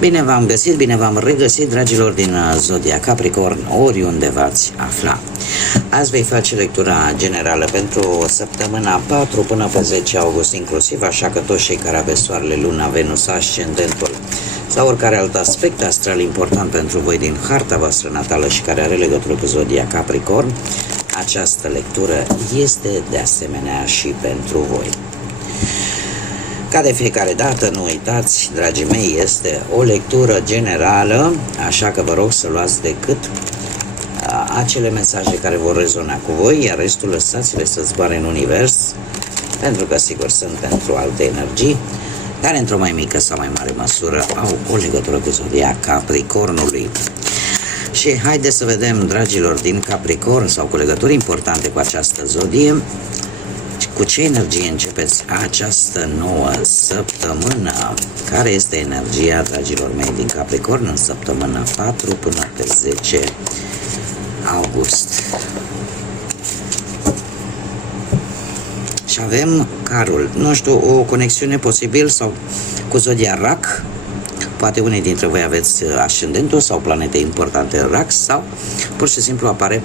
Bine v-am găsit, bine v-am regăsit, dragilor din Zodia Capricorn, oriunde v-ați afla. Azi vei face lectura generală pentru săptămâna 4 până pe 10 august inclusiv, așa că toți cei care aveți soarele, luna, Venus, ascendentul sau oricare alt aspect astral important pentru voi din harta voastră natală și care are legătură cu Zodia Capricorn, această lectură este de asemenea și pentru voi. Ca de fiecare dată, nu uitați, dragii mei, este o lectură generală, așa că vă rog să luați decât acele mesaje care vor rezona cu voi, iar restul lăsați-le să zboare în univers, pentru că sigur sunt pentru alte energii, care într-o mai mică sau mai mare măsură au o legătură cu Zodia Capricornului. Și haideți să vedem, dragilor din Capricorn sau cu legături importante cu această zodie, cu ce energie începeți această nouă săptămână? Care este energia, dragilor mei, din Capricorn în săptămâna 4 până pe 10 august? Și avem carul, nu știu, o conexiune posibil sau cu Zodia Rac. Poate unii dintre voi aveți ascendentul sau planete importante în Rac, sau pur și simplu apare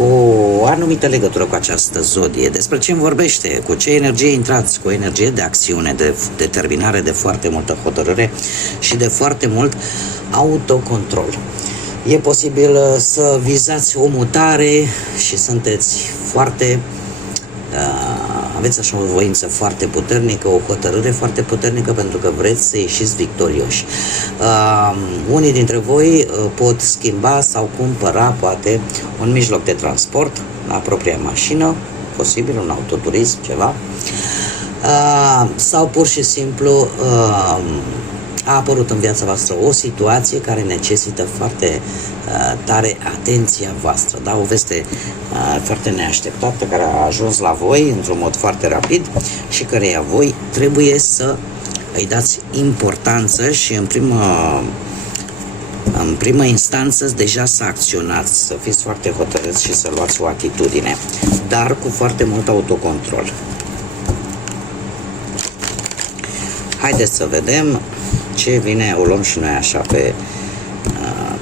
o anumită legătură cu această zodie. Despre ce îmi vorbește? Cu ce energie intrați? Cu o energie de acțiune, de determinare, de foarte multă hotărâre și de foarte mult autocontrol. E posibil să vizați o mutare și sunteți foarte... aveți așa o voință foarte puternică, o hotărâre foarte puternică pentru că vreți să ieșiți victorioși. Unii dintre voi pot schimba sau cumpăra poate un mijloc de transport, la propria mașină, posibil un autoturism, ceva, sau pur și simplu a apărut în viața voastră o situație care necesită foarte tare atenția voastră, da? O veste foarte neașteptată care a ajuns la voi într-un mod foarte rapid și căreia voi trebuie să îi dați importanță și în primă instanță deja să acționați, să fiți foarte hotărâți și să luați o atitudine, dar cu foarte mult autocontrol. Haideți să vedem ce vine, o luăm și noi așa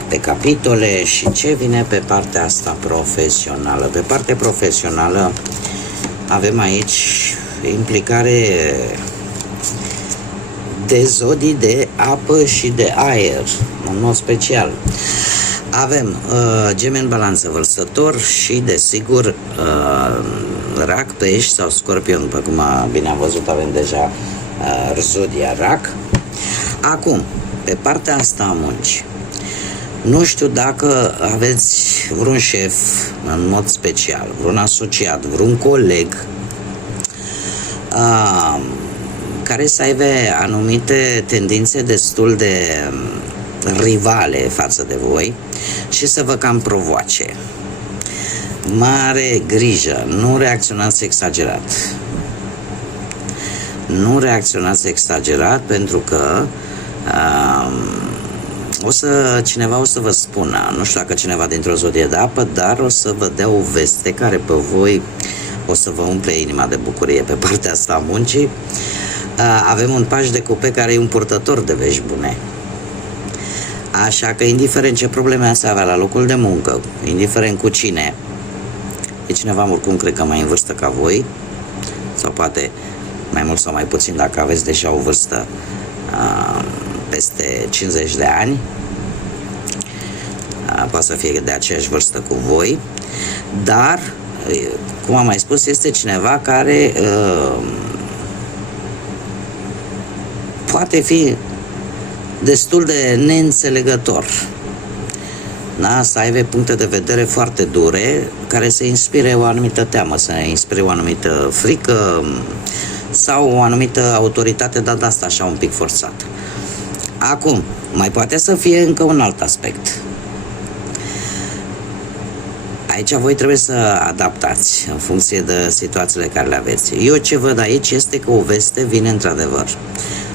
pe capitole și ce vine pe partea asta profesională. Pe partea profesională avem aici implicare de zodii de apă și de aer, în mod special. Avem Gemeni, Balanță, Vărsător și, desigur, Rac, Pești sau Scorpion, după cum bine am văzut, avem deja Zodia Rac. Acum, pe partea asta a muncii, nu știu dacă aveți vreun șef în mod special, vreun asociat, vreun coleg care să aibă anumite tendințe destul de rivale față de voi și să vă cam provoace. Mare grijă, nu reacționați exagerat. Nu reacționați exagerat pentru că cineva o să vă spună, nu știu dacă cineva dintr-o zodie de apă, dar o să vă dea o veste care pe voi o să vă umple inima de bucurie. Pe partea asta a muncii avem un paș de cupe care e un purtător de vești bune. Așa că indiferent ce probleme ați avea la locul de muncă, indiferent cu cine, e cineva oricum cred că mai în vârstă ca voi, sau poate mai mult sau mai puțin dacă aveți deja o vârstă peste 50 de ani, poate să fie de aceeași vârstă cu voi, dar, cum am mai spus, este cineva care poate fi destul de neînțelegător, da? Să aibă puncte de vedere foarte dure, care să inspire o anumită teamă, să inspire o anumită frică sau o anumită autoritate, dar de asta așa un pic forțată. Acum, mai poate să fie încă un alt aspect. Aici voi trebuie să adaptați în funcție de situațiile care le aveți. Eu ce văd aici este că o veste vine într-adevăr.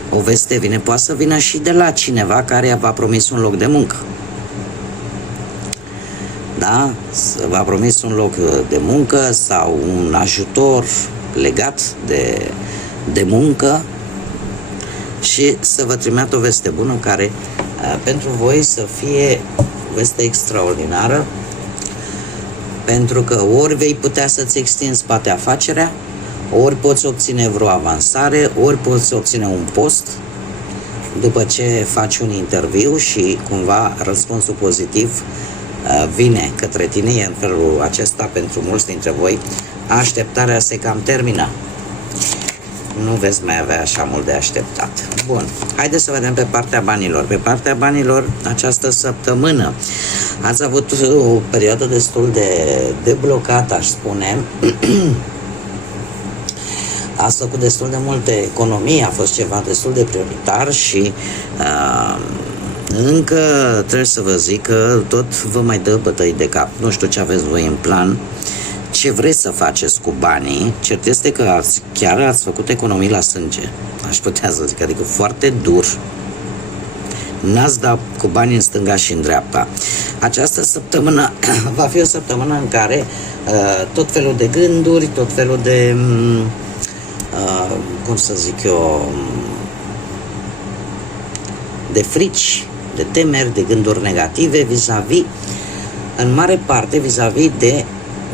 O veste vine, poate să vină și de la cineva care v-a promis un loc de muncă. Da? V-a promis un loc de muncă sau un ajutor legat de muncă și să vă trimit o veste bună care pentru voi să fie veste extraordinară, pentru că ori vei putea să-ți extinzi poate afacerea, ori poți obține vreo avansare, ori poți obține un post după ce faci un interviu și cumva răspunsul pozitiv vine către tine, iar în felul acesta pentru mulți dintre voi așteptarea se cam termină. Nu veți mai avea așa mult de așteptat. Bun, haideți să vedem pe partea banilor. Pe partea banilor, această săptămână ați avut o perioadă destul de blocată, aș spune. Ați făcut destul de multe economii, a fost ceva destul de prioritar și încă trebuie să vă zic că tot vă mai dă bătăi de cap. Nu știu ce aveți voi în plan, ce vreți să faceți cu banii. Cert este că chiar ați făcut economii la sânge, aș putea să zic, adică foarte dur. N-ați dat cu banii în stânga și în dreapta. Această săptămână va fi o săptămână în care tot felul de gânduri, tot felul de cum să zic eu, de frici, de temeri, de gânduri negative vis-a-vis, în mare parte vis-a-vis de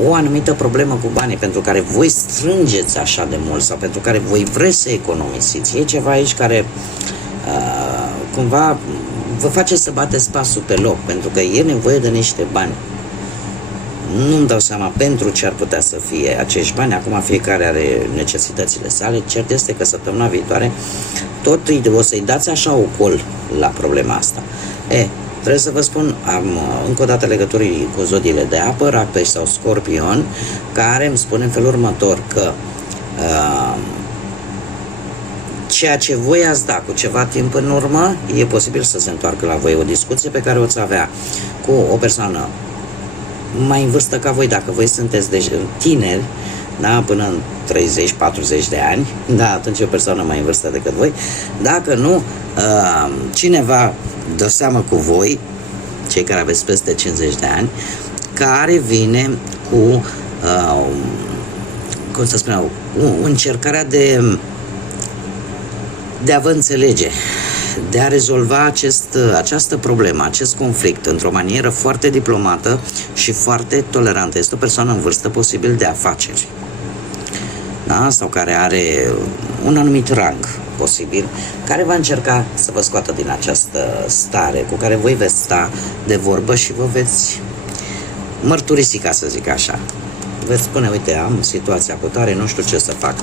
o anumită problemă cu banii pentru care voi strângeți așa de mult sau pentru care voi vreți să economisiți. E ceva aici care cumva vă face să bateți pasul pe loc, pentru că e nevoie de niște bani. Nu-mi dau seama pentru ce ar putea să fie acești bani. Acum fiecare are necesitățile sale. Cert este că săptămâna viitoare tot o să-i dați așa ocol la problema asta. Trebuie să vă spun, am încă o dată legăturii cu zodiile de apă, Rac, Pești sau Scorpion, care îmi spune în felul următor că ceea ce voi ați da cu ceva timp în urmă, e posibil să se întoarcă la voi. O discuție pe care o ți avea cu o persoană mai în vârstă ca voi, dacă voi sunteți deja tineri, da, până în 30-40 de ani, da, atunci e o persoană mai în vârstă decât voi. Dacă nu, cineva dă seamă cu voi, cei care aveți peste 50 de ani, care vine cu cum să spun eu, încercarea de a vă înțelege, de a rezolva această problemă, acest conflict într-o manieră foarte diplomată și foarte tolerantă. Este o persoană în vârstă, posibil de afaceri, da? Sau care are un anumit rang, posibil, care va încerca să vă scoată din această stare cu care voi veți sta de vorbă și vă veți mărturisi, ca să zic așa. Veți spune, uite, am situația cu tare, nu știu ce să fac.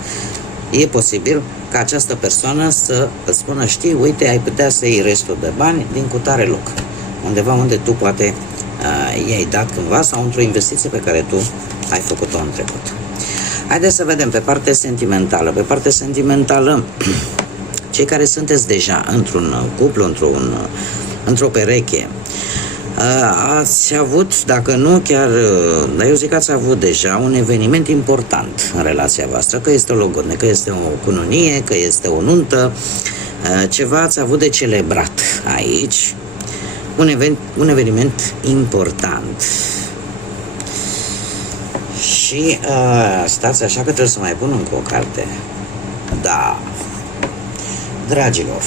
E posibil ca această persoană să îți spună, știi, uite, ai putea să iei restul de bani din cutare loc, undeva unde tu poate i-ai dat cândva sau într-o investiție pe care tu ai făcut-o în trecut. Haideți să vedem pe partea sentimentală. Pe partea sentimentală, cei care sunteți deja într-un cuplu, într-o pereche, ați avut, dacă nu chiar, dar eu zic că ați avut deja un eveniment important în relația voastră, că este o logodne, că este o cununie, că este o nuntă, ceva ați avut de celebrat aici, un eveniment important. Și stați așa că trebuie să mai pun încă o carte. Da, dragilor,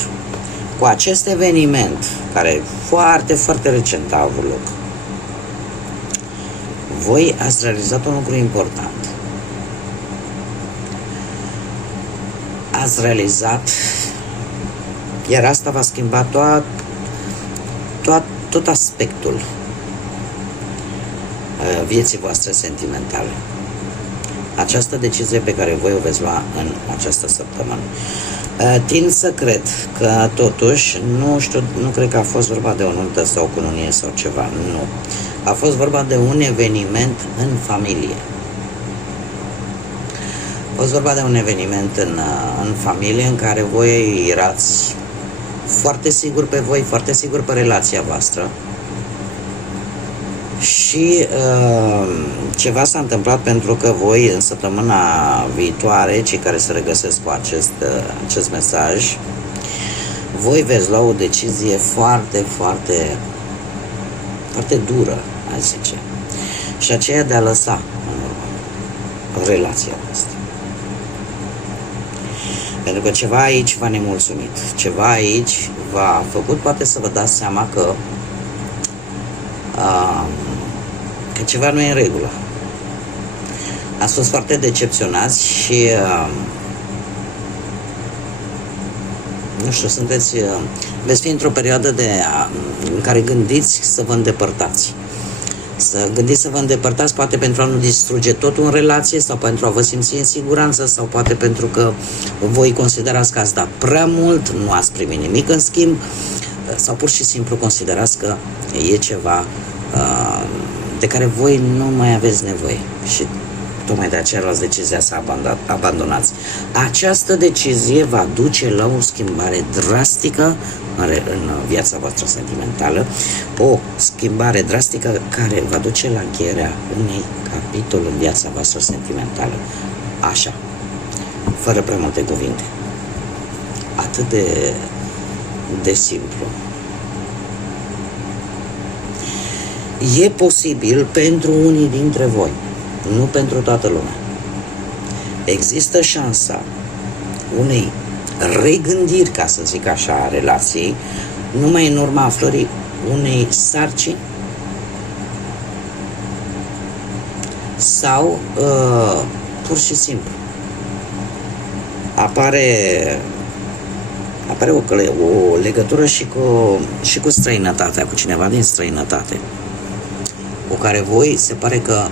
cu acest eveniment, care foarte, foarte recent a avut loc, voi ați realizat un lucru important. Ați realizat, iar asta va schimba tot aspectul vieții voastre sentimentale. Această decizie pe care voi o veți lua în această săptămână. Tind să cred că totuși, nu cred că a fost vorba de o nuntă sau o cununie sau ceva, nu. A fost vorba de un eveniment în familie. A fost vorba de un eveniment în familie în care voi erați foarte siguri pe voi, foarte siguri pe relația voastră. Și ceva s-a întâmplat pentru că voi în săptămâna viitoare, cei care se regăsesc cu acest mesaj, voi veți lua o decizie foarte, foarte, foarte dură, aș zice, și aceea de a lăsa în urmă relația asta. Pentru că ceva aici v-a nemulțumit, ceva aici v-a făcut, poate să vă dați seama că ceva nu e în regulă. Ați fost foarte decepționați și nu știu, veți fi într-o perioadă în care gândiți să vă îndepărtați. Gândiți să vă îndepărtați, poate pentru a nu distruge totul în relație, sau pentru a vă simți în siguranță, sau poate pentru că voi considerați că ați dat prea mult, nu ați primit nimic în schimb, sau pur și simplu considerați că e ceva de care voi nu mai aveți nevoie și tocmai de aceea luați decizia să abandonați. Această decizie va duce la o schimbare drastică în viața voastră sentimentală, o schimbare drastică care va duce la încheierea unui capitol în viața voastră sentimentală. Așa, fără prea multe cuvinte. Atât de simplu. E posibil pentru unii dintre voi, nu pentru toată lumea. Există șansa unei regândiri, ca să zic așa, a relației, numai în urma aflării unei sarcini sau pur și simplu apare o legătură și cu străinătatea, cu cineva din străinătate, cu care voi se pare că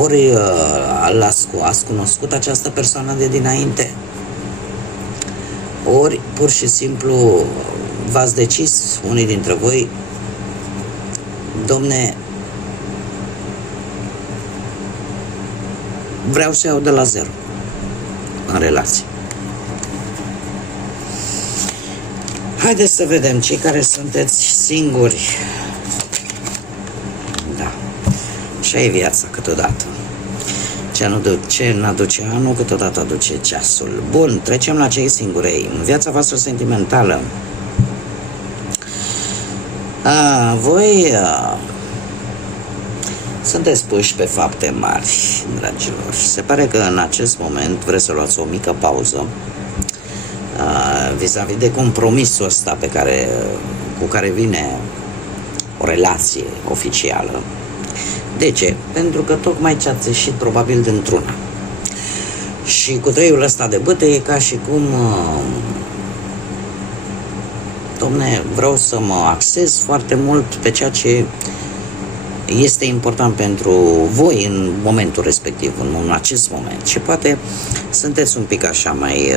ori ați cunoscut această persoană de dinainte, ori pur și simplu v-ați decis unii dintre voi, domne, vreau să iau de la zero în relație. Haideți să vedem cei care sunteți singuri. Da, așa e viața câteodată. Ce n-aduce anul, câteodată aduce ceasul. Bun, trecem la cei singurei. În viața voastră sentimentală, voi sunteți puși pe fapte mari, dragilor. Se pare că în acest moment vreți să luați o mică pauză vis-a-vis de compromisul ăsta cu care vine o relație oficială. De ce? Pentru că tocmai ce ați ieșit probabil dintr-una. Și cu treiul ăsta de bâte e ca și cum domne, vreau să mă axez foarte mult pe ceea ce este important pentru voi în momentul respectiv, în acest moment. Și poate sunteți un pic așa mai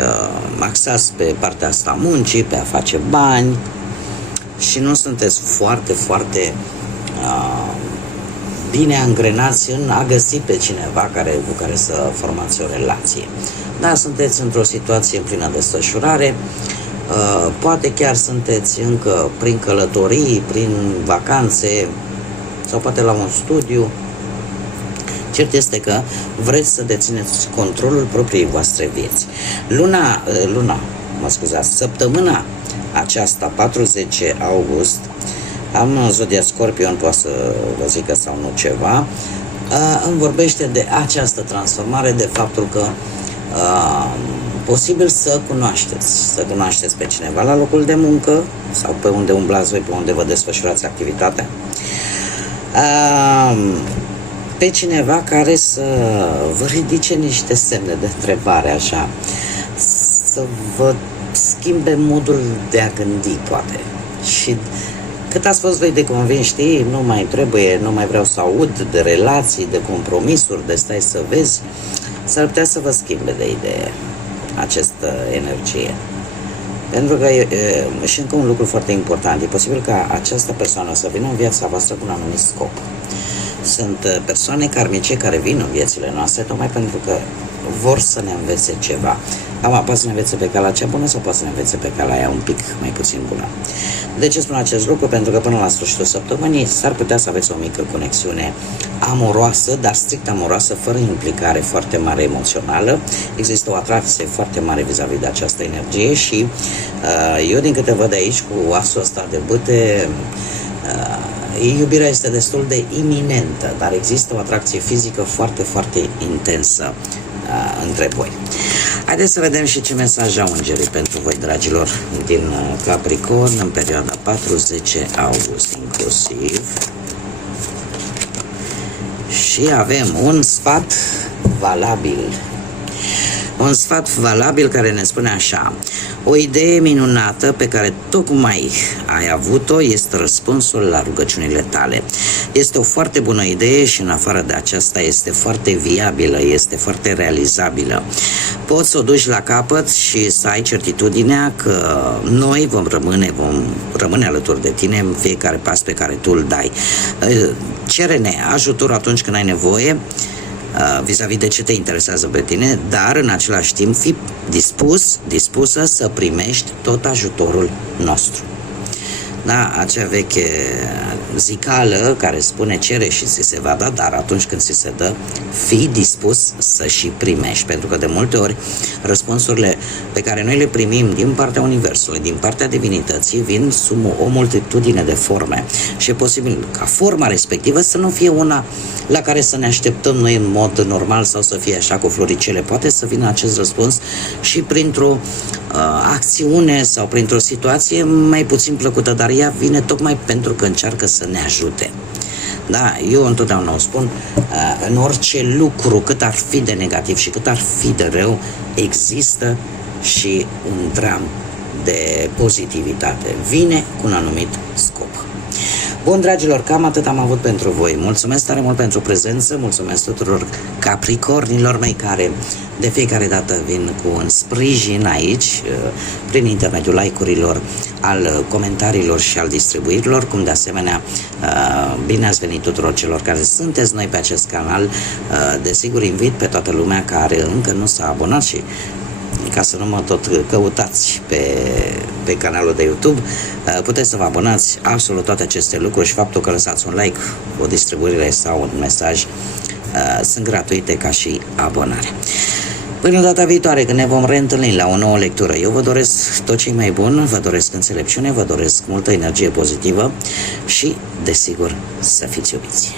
axați pe partea asta a muncii, pe a face bani și nu sunteți foarte, foarte bine angrenați în a găsi pe cineva cu care să formați o relație. Da, sunteți într-o situație în plină desfășurare, poate chiar sunteți încă prin călătorii, prin vacanțe sau poate la un studiu. Cert este că vreți să dețineți controlul propriei voastre vieți. Săptămâna aceasta, 40 august, am zodia Scorpion, poate să vă zică sau nu ceva, îmi vorbește de această transformare, de faptul că posibil să cunoașteți pe cineva la locul de muncă sau pe unde umblați voi, pe unde vă desfășurați activitatea, pe cineva care să vă ridice niște semne de întrebare, așa, să vă schimbe modul de a gândi, poate. Și cât ați fost voi de convins, știi, nu mai vreau să aud de relații, de compromisuri, de stai să vezi, s-ar putea să vă schimbe de idee această energie. Pentru că și încă un lucru foarte important, e posibil ca această persoană să vină în viața voastră cu un anumit scop. Sunt persoane karmice care vin în viețile noastre tocmai pentru că vor să ne învețe ceva. Poate să ne învețe pe calea cea bună sau poate să ne învețe pe calea aia un pic mai puțin bună. De ce spun acest lucru? Pentru că până la sfârșitul săptămânii s-ar putea să aveți o mică conexiune amoroasă, dar strict amoroasă, fără implicare foarte mare emoțională. Există o atracție foarte mare vis-a-vis de această energie și eu, din câte văd aici, cu asul ăsta de bâte, iubirea este destul de iminentă, dar există o atracție fizică foarte, foarte intensă între voi. Haideți să vedem și ce mesaj au îngerii pentru voi, dragilor, din Capricorn în perioada 4-10 august inclusiv. Și avem un sfat valabil. Un sfat valabil care ne spune așa: o idee minunată pe care tocmai ai avut-o este răspunsul la rugăciunile tale. Este o foarte bună idee și în afară de aceasta este foarte viabilă, este foarte realizabilă. Poți să o duci la capăt și să ai certitudinea că noi vom rămâne alături de tine în fiecare pas pe care tu îl dai. Cere-ne ajutor atunci când ai nevoie, vis-a-vis de ce te interesează pe tine, dar în același timp fii dispusă să primești tot ajutorul nostru. Da, acea veche zicală care spune cere și ți se va da, dar atunci când ți se dă, fii dispus să și primești, pentru că de multe ori răspunsurile pe care noi le primim din partea Universului, din partea divinității, vin sub o multitudine de forme și e posibil ca forma respectivă să nu fie una la care să ne așteptăm noi în mod normal sau să fie așa cu floricele. Poate să vină acest răspuns și printr-o acțiune sau printr-o situație mai puțin plăcută, dar ea vine tocmai pentru că încearcă să ne ajute. Da, eu întotdeauna o spun, în orice lucru, cât ar fi de negativ și cât ar fi de rău, există și un dram de pozitivitate. Vine cu un anumit scop. Bun, dragilor, cam atât am avut pentru voi. Mulțumesc tare mult pentru prezență, mulțumesc tuturor capricornilor mei care de fiecare dată vin cu un sprijin aici, prin intermediul like-urilor, al comentariilor și al distribuirilor, cum de asemenea bine ați venit tuturor celor care sunteți noi pe acest canal. Desigur, invit pe toată lumea care încă nu s-a abonat și ca să nu mă tot căutați pe canalul de YouTube, puteți să vă abonați. Absolut toate aceste lucruri și faptul că lăsați un like, o distribuire sau un mesaj sunt gratuite ca și abonare. Până data viitoare, când ne vom reîntâlni la o nouă lectură, eu vă doresc tot ce e mai bun, vă doresc înțelepciune, vă doresc multă energie pozitivă și, desigur, să fiți iubiți.